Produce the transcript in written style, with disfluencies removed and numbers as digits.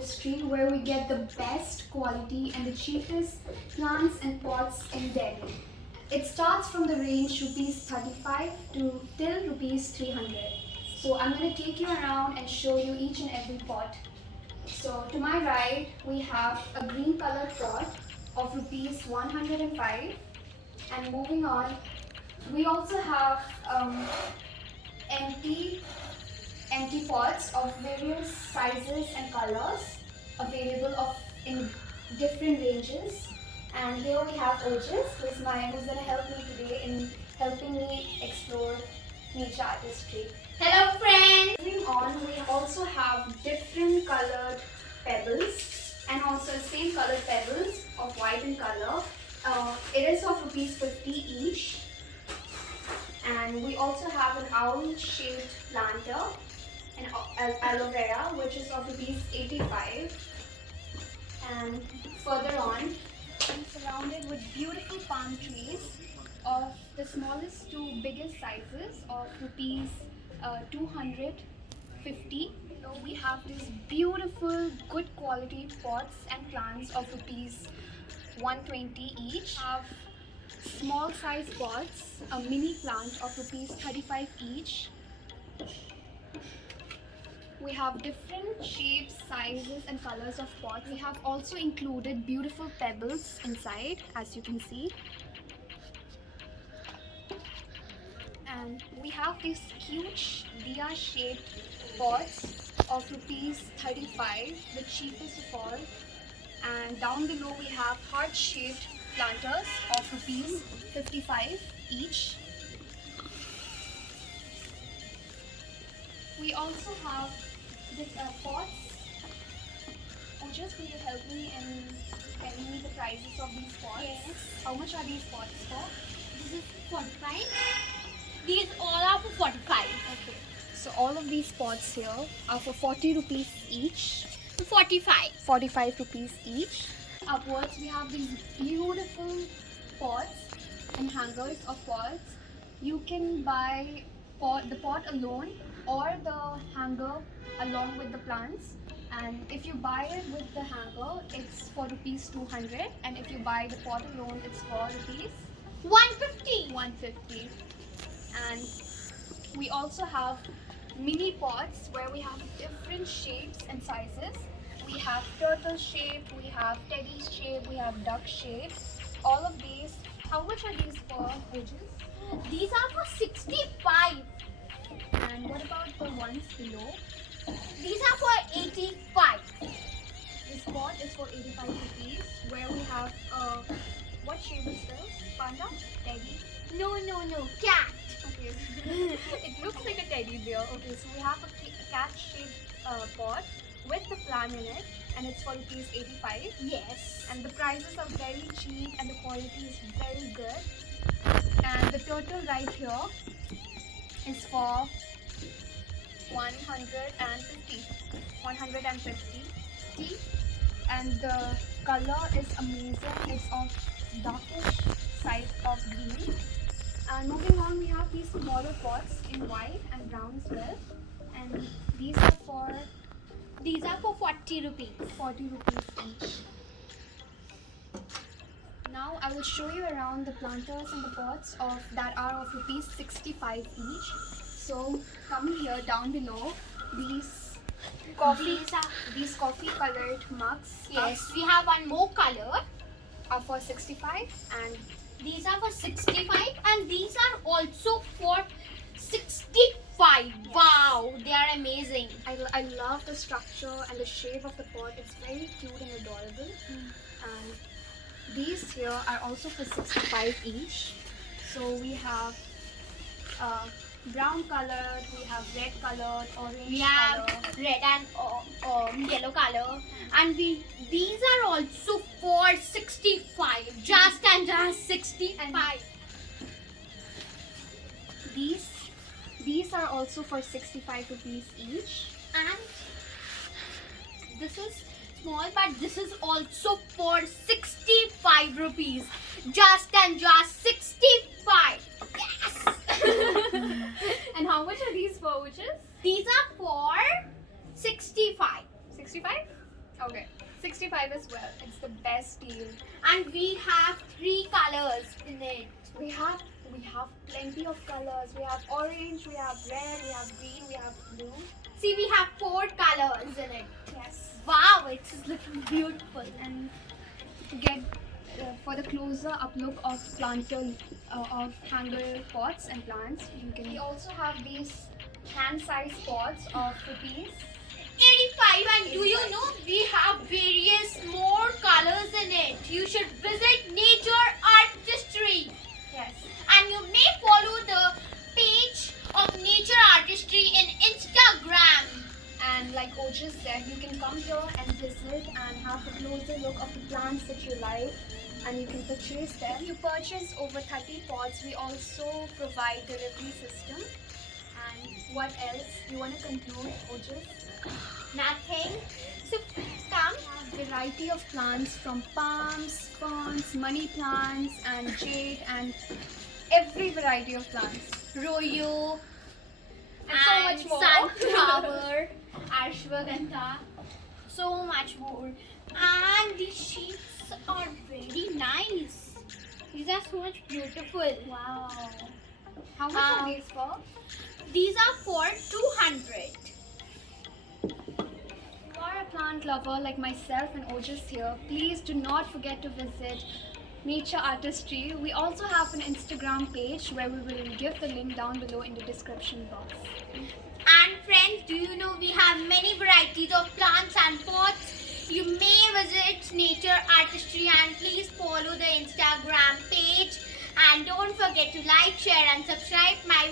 Artistry, where we get the best quality and the cheapest plants and pots in Delhi. It starts from the range rupees 35 to till rupees 300. So I'm going to take you around and show you each and every pot. So to my right, we have a green colored pot of rupees 105. And moving on, we also have empty pots of various sizes and colors available in different ranges. And here we have Ojas, who's going to help me today in helping me explore nature artistry. Hello friends! Moving on, we also have different colored pebbles and also the same colored pebbles of white in color. It is of rupees 50 each. And we also have an owl-shaped planter, an aloe vera, which is of rupees 85. And further on, I'm surrounded with beautiful palm trees of the smallest to biggest sizes of rupees 250. So we have these beautiful, good quality pots and plants of rupees 120 each. We have small size pots, a mini plant of rupees 35 each. We have different shapes, sizes and colors of pots. We have also included beautiful pebbles inside, as you can see. And we have these huge diya shaped pots of rupees 35, the cheapest of all. And down below we have heart shaped planters of rupees 55 each. We also have these pots. Ojas, will you help me in telling me the prices of these pots? Yes. How much are these pots for? This is 45. These all are for 45. Okay. So all of these pots here are for 40 rupees each. 45. 45 rupees each. Upwards we have these beautiful pots and hangers of pots. You can buy the pot alone or the hanger along with the plants. And if you buy it with the hanger, it's for rupees 200. And if you buy the pot alone, it's for rupees 150. 150. And we also have mini pots where we have different shapes and sizes. We have turtle shape, we have teddy shape, we have duck shape. All of these. How much are these for, Ojas? These are for 65. And what about the ones below? These are for 85. This pot is for 85 rupees. Where we have what shape is this? Panda? Teddy? No, cat. Okay. It looks like a teddy bear. Okay, so we have a cat shaped pot with the plant in it, and it's for rupees 85. Yes. And the prices are very cheap and the quality is very good. And the turtle right here is for 150. 150. And the color is amazing. It's of darkish side of green. And moving on, we have these smaller pots in white and brown as well. And these are for 40 rupees. 40 rupees each. Now I will show you around the planters and the pots that are of rupees 65 each. So coming here down below, these coffee colored mugs. Yes, we have one more color. Are for 65, and These are for 65 and these are also for 65. Yes. Wow, they are amazing. I love the structure and the shape of the pot. It's very cute and adorable. And these here are also for 65 each. So we have brown colored, we have red colored, orange We have color. red and yellow color, and these are also for 65. Just 65. These are also for 65 rupees each. And this is small, but this is also for 65 rupees. Just 65. Yes. And how much are these for, Ojas? These are for 65. 65? Okay, 65 as well. It's the best deal. And we have 3 colors in it. We have plenty of colors. We have orange, we have red, we have green, we have blue. See, we have 4 colors in it. Yes. Wow, it's looking beautiful. And to get for the closer up look of planter of hanger pots and plants, you can. We also have these hand-sized pots of rupees. 85, and do you know we have various more colors in it. You should visit Nature Artistry. Yes. And you may follow the page of Nature Artistry in Instagram. And like Ojas said, you can come here and visit and have a closer look of the plants that you like, and you can purchase them. If you purchase over 30 pots, we also provide delivery system. And what else? You want to conclude, Ojas? Nothing. So come. We have variety of plants from palms, ferns, money plants, and jade, and every variety of plants. Royo And so much more. sunflower, ashwagandha, so much more. And these sheets are very nice. These are so much beautiful. Wow. How much are these for? These are for 200. If you are a plant lover like myself and Ojas here, please do not forget to visit Nature Artistry. We also have an Instagram page where we will give the link down below in the description box. And friends, do you know we have many varieties of plants and pots? You may visit Nature Artistry and please follow the Instagram page. And don't forget to like, share and subscribe my